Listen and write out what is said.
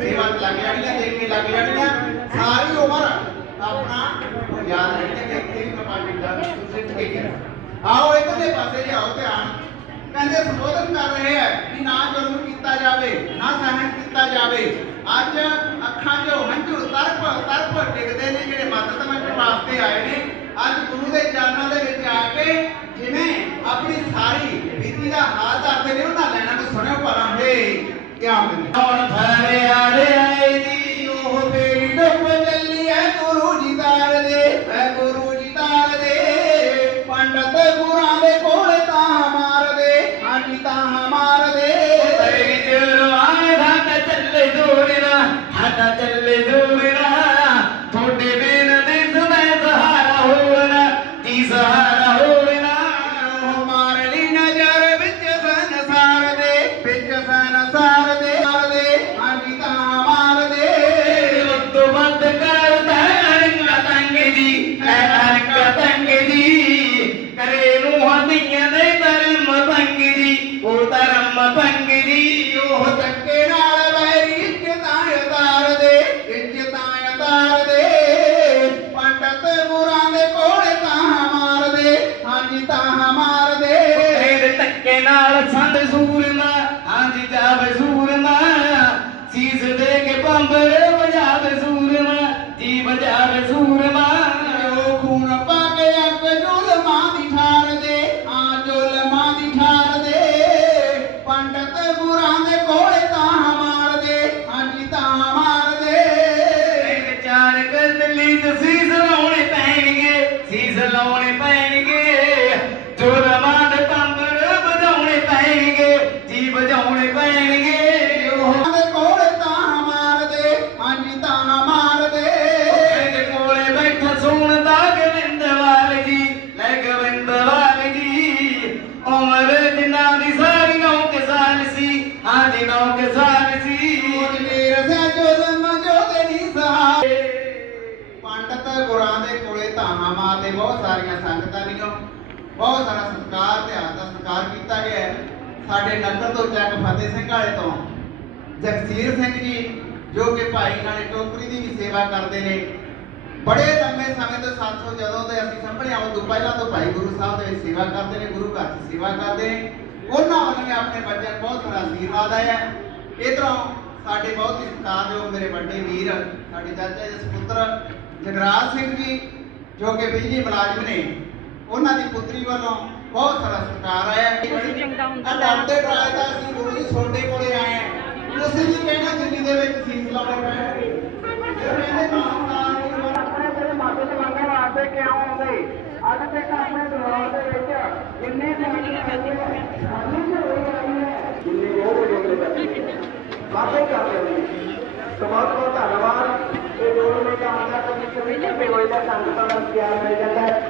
ਜਾਣੀਆਂ ਦੇਖ ਕੇ ਲੱਗ ਜਾਣੀਆਂ ਸਾਰੀ ਉਮਰ ਆਪਣਾ ਯਾਦ ਰਹਿਣੇ ਕਿ ਇੱਥੇ ਵੀ ਦਾ ਸਿੱਟ ਕੇ ਗਿਆ ਆਓ ਇਧਰਲੇ ਪਾਸੇ ਲਿਆਓ ਧਿਆਨ। ਕਹਿੰਦੇ ਸੰਬੋਧਨ ਕਰ ਰਹੇ ਹੈ ਕਿ ਨਾ ਜ਼ੁਲਮ ਕੀਤਾ ਜਾਵੇ, ਨਾ ਸਹਿਣ ਕੀਤਾ ਜਾਵੇ। ਅੱਜ ਅੱਖਾਂ 'ਚੋਂ ਹੰਝੂ, ਤਰਪ ਤਰਪ ਡਿੱਗਦੇ ਨੇ ਜਿਹੜੇ ਮਦਦ ਮੰਗਣ ਵਾਸਤੇ ਆਏ ਨੇ। ਅੱਜ ਗੁਰੂ ਦੇ ਚਰਨਾਂ ਦੇ ਵਿੱਚ ਆ ਕੇ ਜਿਵੇਂ ਆਪਣੀ ਸਾਰੀ ਬੀਤੀ ਦਾ ਹਾਲ ਦੱਸਦੇ ਨੇ, ਉਹਨਾਂ ਲੈਣਾ ਨੂੰ ਸੁਣਿਓ ਭਲਾ। ਹੈ ਕਿਆ ਵਜਾਉਣੇ ਪੈਣਗੇ ਉਹਨਾਂ ਦੇ ਕੋਲ ਤਾਂ ਮਾਰਦੇ ਹਾਂਜੀ ਤਾਂ ਮਾਰਦੇ। ਇਹਦੇ ਕੋਲੇ ਬੈਠਾ ਸੁਣਦਾ ਗੋਬਿੰਦਵਾਲ ਜੀ ਲੈ ਗੋਬਿੰਦਵਾਲ ਜੀ। ਉਮਰ ਜਿਨ੍ਹਾਂ ਦੀ ਸਾਰੀ ਨੌ ਕੇ ਸਾਲ ਸੀ ਹਾਂ ਜੀ ਨੌ ਕੇ ਸਾਲ ਸੀ। ਉਹ ਮੇਰ ਸੇ ਜ਼ੁਲਮ ਜੋ ਤੇ ਨਹੀਂ ਸਹਾਏ ਪੰਡਤ ਗੁਰਾਂ ਦੇ ਕੋਲੇ ਧਾਹਾਂ ਮਾਰਦੇ ਬਹੁਤ ਸਾਰੀਆਂ ਸੰਗਤਾਂ ਨੇ ਬਹੁਤ ਸਾਰਾ ਸਤਿਕਾਰ ਤੇ ਦਾ ਸਤਿਕਾਰ ਕੀਤਾ ਗਿਆ ਹੈ। ਸਾਡੇ ਨਗਰ ਤੋਂ ਚੱਕ ਫਤਿਹ ਸਿੰਘ ਵਾਲੇ ਤੋਂ, ਜਗਸੀਰ ਸਿੰਘ ਜੀ, ਜੋ ਕਿ ਭਾਈ ਨਾਲੇ ਟੋਕਰੀ ਦੀ ਵੀ ਸੇਵਾ ਕਰਦੇ ਨੇ, ਬੜੇ ਲੰਮੇ ਸਮੇਂ ਤੋਂ ਸਾਥੋਂ ਜਦੋਂ ਦੇ ਅਸੀਂ ਸੰਭਲੇ ਆਉਣ ਤੋਂ ਪਹਿਲਾਂ ਤੋਂ ਭਾਈ ਗੁਰੂ ਸਾਹਿਬ ਦੇ ਵਿੱਚ ਸੇਵਾ ਕਰਦੇ ਨੇ, ਗੁਰੂ ਘਰ ਦੀ ਸੇਵਾ ਕਰਦੇ ਨੇ, ਉਹਨਾਂ ਵੱਲੋਂ ਵੀ ਆਪਣੇ ਬੱਚਿਆਂ ਨੂੰ ਬਹੁਤ ਸਾਰਾ ਆਸ਼ੀਰਵਾਦ ਆਇਆ। ਇਧਰੋਂ ਸਾਡੇ ਬਹੁਤ ਹੀ ਸਤਿਕਾਰਯੋਗ ਮੇਰੇ ਵੱਡੇ ਵੀਰ, ਸਾਡੇ ਚਾਚਾ ਜੀ ਦੇ ਸੁਪੁੱਤਰ ਜਗਰਾਜ ਸਿੰਘ ਜੀ, ਜੋ ਕਿ ਬਿਜਲੀ ਮੁਲਾਜ਼ਮ ਨੇ, ਉਹਨਾਂ ਦੀ ਪੁੱਤਰੀ ਵੱਲੋਂ ਬਹੁਤ ਸਾਰਾ ਸਤਿਕਾਰ ਆਇਆ। ਤੁਸੀਂ ਚੰਗਾ ਹੁੰਦਾ ਲੈ। ਡਰਦੇ ਡਰਾਏ ਤਾਂ ਅਸੀਂ ਗੁਰੂ ਜੀ ਤੁਹਾਡੇ ਕੋਲੇ ਆਏ ਆ ਤੁਸੀਂ ਵੀ ਕਹਿਣਾ ਦਿੱਲੀ ਦੇ ਵਿੱਚ ਸੀਸ ਲਾਉਣੇ ਪੈਣਗੇ ਇਹ ਕਹਿੰਦੇ ਨਾਮ ਨਾਲ ਆਪਣੇ ਤੇਰੇ ਮਾਤੇ ਦੇ ਮੰਗਣ ਵਾਸਤੇ ਕਿਉਂ ਆਉਂਦੇ? ਅੱਜ ਤੱਕ ਆਪਣੇ ਦਰਬਾਰ ਦੇ ਵਿੱਚ ਜਿੰਨੇ ਵੀ ਸਾਨੂੰ ਜੋ ਹੋਈ ਆਈ ਹੈ। ਜਿੰਨੇ ਉਹ ਬੈਠੇ ਵਾਪੇ ਕਰ ਰਹੇ ਨੇ ਬਹੁਤ ਬਹੁਤ ਧੰਨਵਾਦ। ਇਹ ਦਾ ਆਉਂਦਾ ਕਦੀ ਕਦੀ ਕੱਪੇ ਹੋਏ ਦਾ ਸੰਗਤਾਂ ਦਾ ਪਿਆਰ ਮਿਲ ਜਾਂਦਾ ਹੈ।